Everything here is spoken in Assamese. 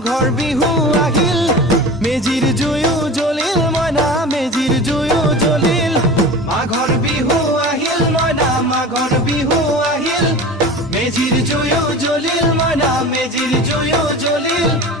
মাঘৰ বিহু আহিল মেজিৰ জুয়ো জ্বলিল মইনা মেজিৰ জুয়ো জ্বলিল মাঘৰ বিহু আহিল মইনা মাঘৰ বিহু আহিল মেজিৰ জুয়ো জ্বলিল মইনা মেজিৰ জুয়ো জ্বলিল